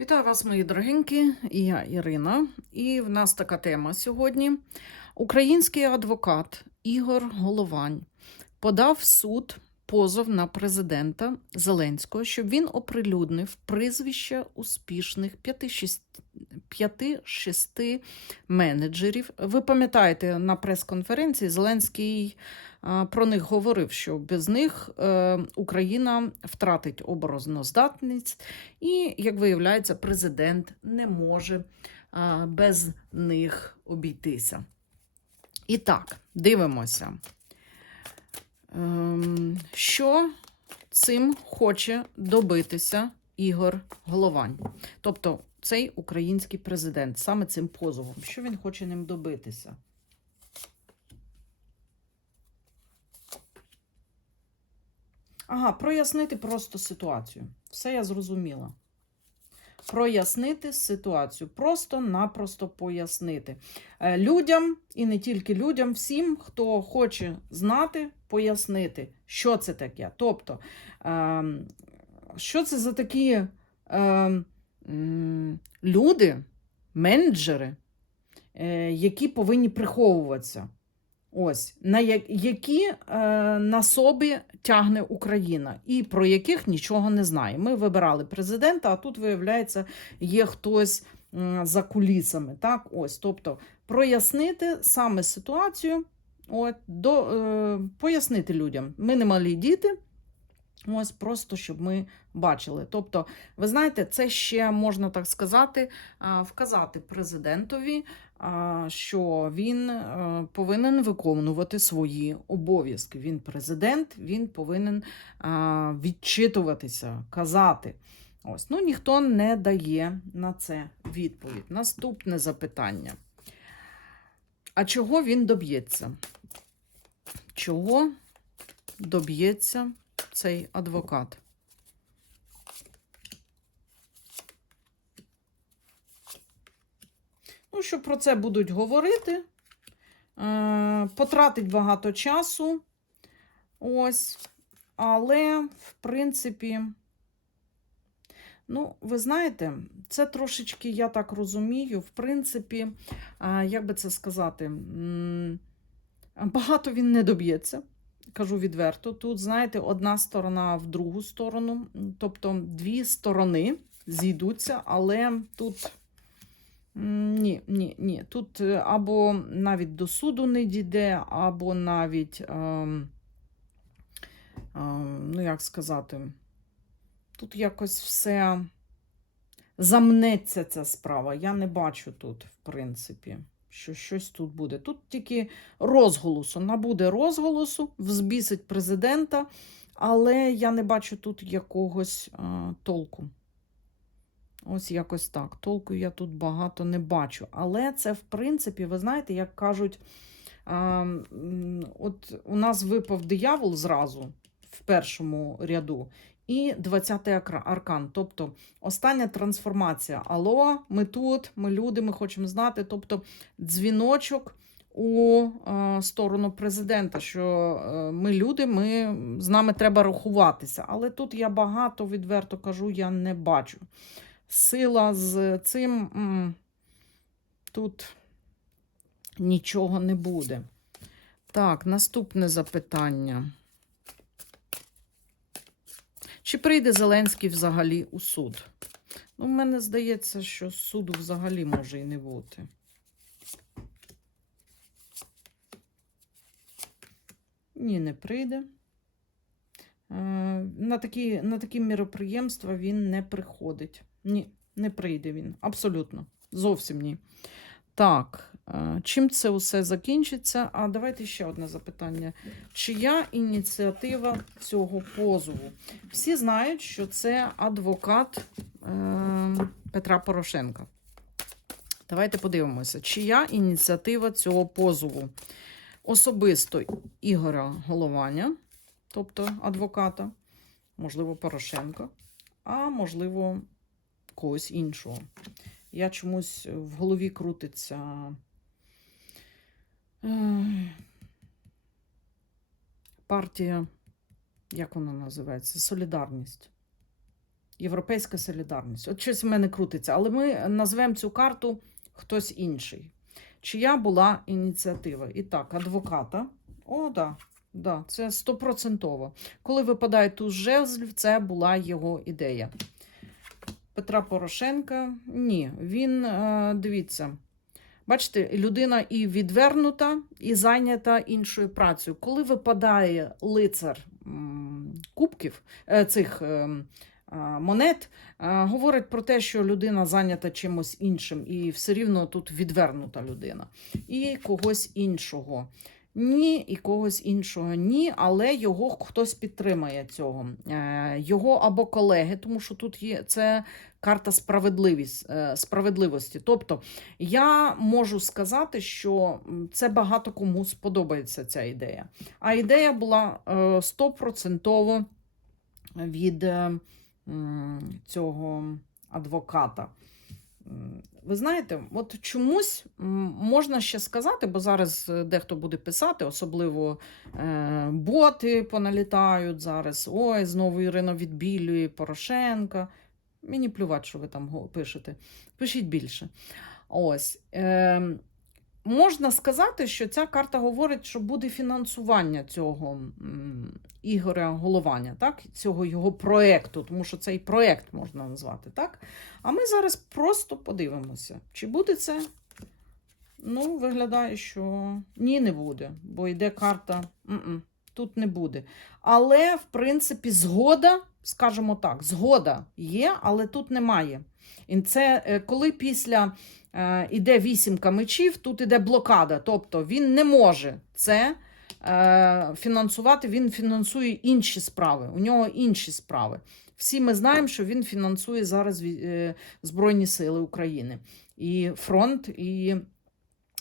Вітаю вас, мої дорогенькі. Я Ірина. І в нас така тема сьогодні. Український адвокат Ігор Головань подав в суд позов на президента Зеленського, щоб він оприлюднив прізвища успішних 5-6 менеджерів. Ви пам'ятаєте, на прес-конференції Зеленський про них говорив, що без них е, Україна втратить обороноздатність, і, як виявляється, президент не може без них обійтися. І так, дивимося, ем, що цим хоче добитися Ігор Головань. Тобто цей український президент саме цим позовом. Що він хоче ним добитися? Ага, прояснити просто ситуацію. Все я зрозуміла. Прояснити ситуацію. Просто-напросто пояснити. Е, Людям, і не тільки людям, всім, хто хоче знати, пояснити, що це таке. Тобто, ем, що це за такі ем, люди, менеджери, е, які повинні приховуватися. Ось, на які е, на собі тягне Україна, і про яких нічого не знає. Ми вибирали президента, а тут, виявляється, є хтось м, за кулісами. Так, ось, тобто прояснити саме ситуацію, от, до, е, пояснити людям. Ми не малі діти. Ось просто щоб ми бачили. Тобто, ви знаєте, це ще можна так сказати, вказати президентові, що він е, повинен виконувати свої обов'язки. Він президент, він повинен відчитуватися, казати. Ось, ну ніхто не дає на це відповідь. Наступне запитання. А чого він доб'ється? Чого доб'ється цей адвокат? Ну, що про це будуть говорити, е, потратить багато часу. Ось. Але, в принципі, ну, ви знаєте, це трошечки, я так розумію, в принципі, е, як би це сказати, багато він не доб'ється. Кажу відверто, тут, знаєте, одна сторона в другу сторону, тобто дві сторони зійдуться, але тут ні, ні, ні. Тут е, або навіть до суду не дійде, або навіть, ем, ем, ну як сказати, тут якось все замнеться ця справа. Я не бачу тут, в принципі, що щось тут буде. Тут тільки розголосу, набуде розголосу, взбісить президента, але я не бачу тут якогось е, толку. Ось якось так. Толку я тут багато не бачу. Але це, в принципі, ви знаєте, як кажуть, а, от у нас випав диявол зразу в першому ряду, і 20-й аркан. Тобто остання трансформація. Алло, ми тут, ми люди, ми хочемо знати. Тобто дзвіночок у е, сторону президента, що е, ми люди, ми, з нами треба рахуватися. Але тут я багато відверто кажу, я не бачу сила з цим тут нічого не буде. Так, наступне запитання. Чи прийде Зеленський взагалі у суд? Ну, в мене здається, що суду взагалі може і не бути. Ні, не прийде. Е, На такі, на такі міроприємства він не приходить. Ні, не прийде він. Абсолютно. Зовсім ні. Так, чим це усе закінчиться? А давайте ще одне запитання. Чия ініціатива цього позову? Всі знають, що це адвокат е, Петра Порошенка. Давайте подивимося, чия ініціатива цього позову? Особисто Ігоря Голованя, тобто адвоката, можливо, Порошенка, а можливо, когось іншого. Я чомусь в голові крутиться. Партія, як вона називається? Солідарність. Європейська солідарність. От щось в мене крутиться, але ми назвемо цю карту хтось інший. Чия була ініціатива? І так, адвоката. О, да, да, це стопроцентово. Коли випадає туз жезлів, це була його ідея. Петра Порошенка ні. Він, е, дивіться, бачите, людина і відвернута, і зайнята іншою працею. Коли випадає лицар кубків е, цих е, монет, е, говорить про те, що людина зайнята чимось іншим, і все рівно тут відвернута людина. І когось іншого. Ні, і когось іншого ні, але його хтось підтримає цього. Е, Його або колеги, тому що тут є це карта справедливість, е, справедливості. Тобто я можу сказати, що це багато кому сподобається ця ідея. А ідея була е, стопроцентово від цього адвоката. Ви знаєте, от чомусь можна ще сказати, бо зараз е, дехто буде писати, особливо е, боти поналітають зараз. Ой, знову Ірина відбілює Порошенка. Мені плювати, що ви там пишете. Пишіть більше. Ось. Е, можна сказати, що ця карта говорить, що буде фінансування цього Ігоря Голованя, так? цього його проекту, тому що цей проект можна назвати. так? А ми зараз просто подивимося, чи буде це. Ну, виглядає, що ні, не буде, бо йде карта. М-м, тут не буде. Але, в принципі, згода, скажімо так, згода є, але тут немає. І це е, коли після е, іде вісімка мечів, тут іде блокада. Тобто він не може це е, фінансувати, він фінансує інші справи. У нього інші справи. Всі ми знаємо, що він фінансує зараз е, Збройні Сили України і фронт, і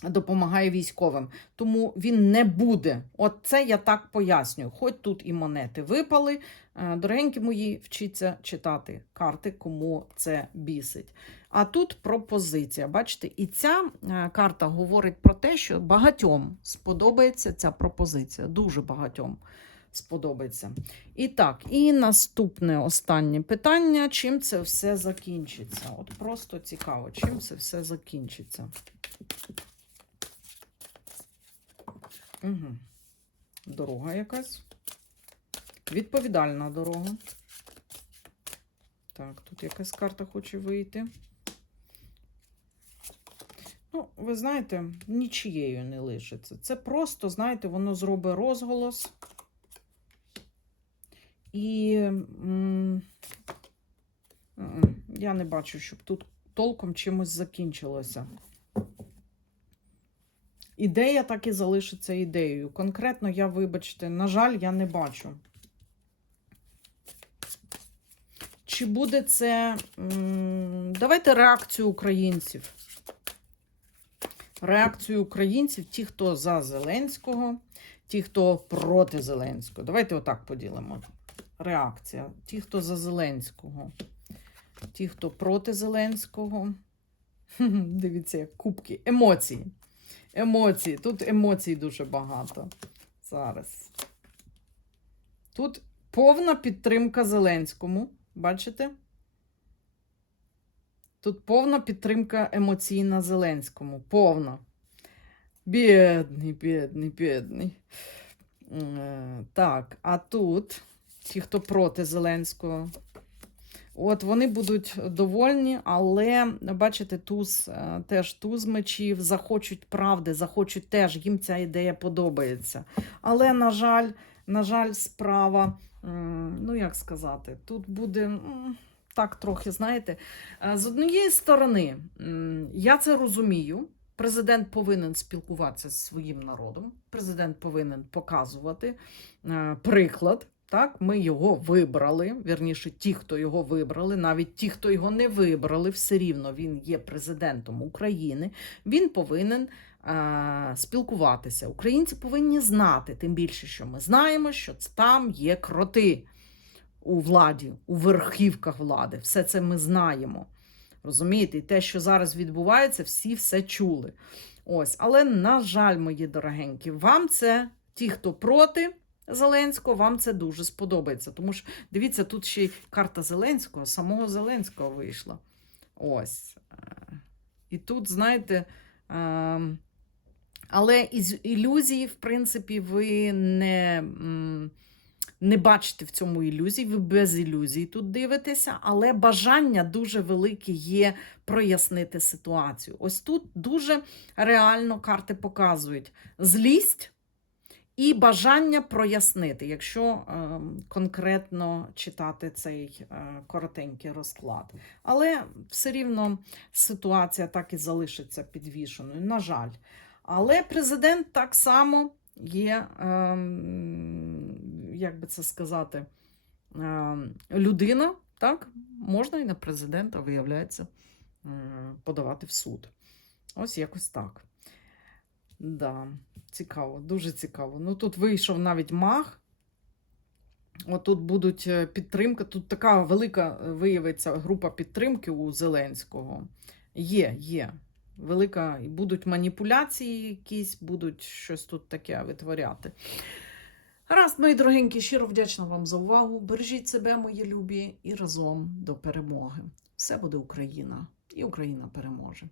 допомагає військовим. Тому він не буде. От це я так пояснюю. Хоч тут і монети випали. Е, Дорогенькі мої, вчіться читати карти, кому це бісить. А тут пропозиція. Бачите, і ця е, карта говорить про те, що багатьом сподобається ця пропозиція. Дуже багатьом сподобається. І так, і наступне останнє питання: чим це все закінчиться? От просто цікаво, чим це все закінчиться. Угу. Дорога якась. Відповідальна дорога. Так, тут якась карта хоче вийти. Ну, ви знаєте, нічією не лишиться. Це просто, знаєте, воно зробить розголос. І я не бачу, щоб тут толком чимось закінчилося. Ідея так і залишиться ідеєю. Конкретно я, вибачте, на жаль, я не бачу. Чи буде це. Давайте реакцію українців. Реакцію українців, ті, хто за Зеленського, ті, хто проти Зеленського. Давайте отак поділимо. Реакція. Ті, хто за Зеленського, ті, хто проти Зеленського. Дивіться, як кубки. Емоції. Емоції. Тут емоцій дуже багато. Зараз. Тут повна підтримка Зеленському. Бачите? Тут повна підтримка емоційна Зеленському. Повна. Бідний, бідний, бідний. Е, Так, а тут ті, хто проти Зеленського. От вони будуть довольні, але бачите, туз е, теж туз мечів, захочуть правди, захочуть теж, їм ця ідея подобається. Але, на жаль, на жаль, справа, ну як сказати, тут буде так трохи, знаєте, е, з однієї сторони, я це розумію. Президент повинен спілкуватися з своїм народом. Президент повинен показувати е, приклад. Так, ми його вибрали. Вірніше, ті, хто його вибрали, навіть ті, хто його не вибрали, все рівно він є президентом України. Він повинен е, спілкуватися. Українці повинні знати, тим більше, що ми знаємо, що там є кроти у владі, у верхівках влади. Все це ми знаємо. Розумієте, і те, що зараз відбувається, всі все чули. Ось, але, на жаль, мої дорогенькі, вам це ті, хто проти, Зеленського, вам це дуже сподобається. Тому що, дивіться, тут ще й карта Зеленського, самого Зеленського вийшла. Ось. Е, І тут, знаєте, ем, але із ілюзії, в принципі, ви не, не бачите в цьому ілюзії, ви без ілюзій тут дивитеся, але бажання дуже велике є прояснити ситуацію. Ось тут дуже реально карти показують злість і бажання прояснити, якщо е, конкретно читати цей е, коротенький розклад. Але все рівно ситуація так і залишиться підвішеною, на жаль. Але президент так само є, ем, як би це сказати, ем, людина, так, можна і на президента, виявляється, подавати в суд. Ось якось так. Да, цікаво, дуже цікаво. Ну тут вийшов навіть маг. Отут будуть е, підтримка. Тут така велика е, виявиться група підтримки у Зеленського. Є, є. Велика, будуть маніпуляції якісь, будуть щось тут таке витворяти. Гаразд, мої дорогенькі, щиро вдячна вам за увагу. Бережіть себе, мої любі, і разом до перемоги. Все буде Україна, і Україна переможе.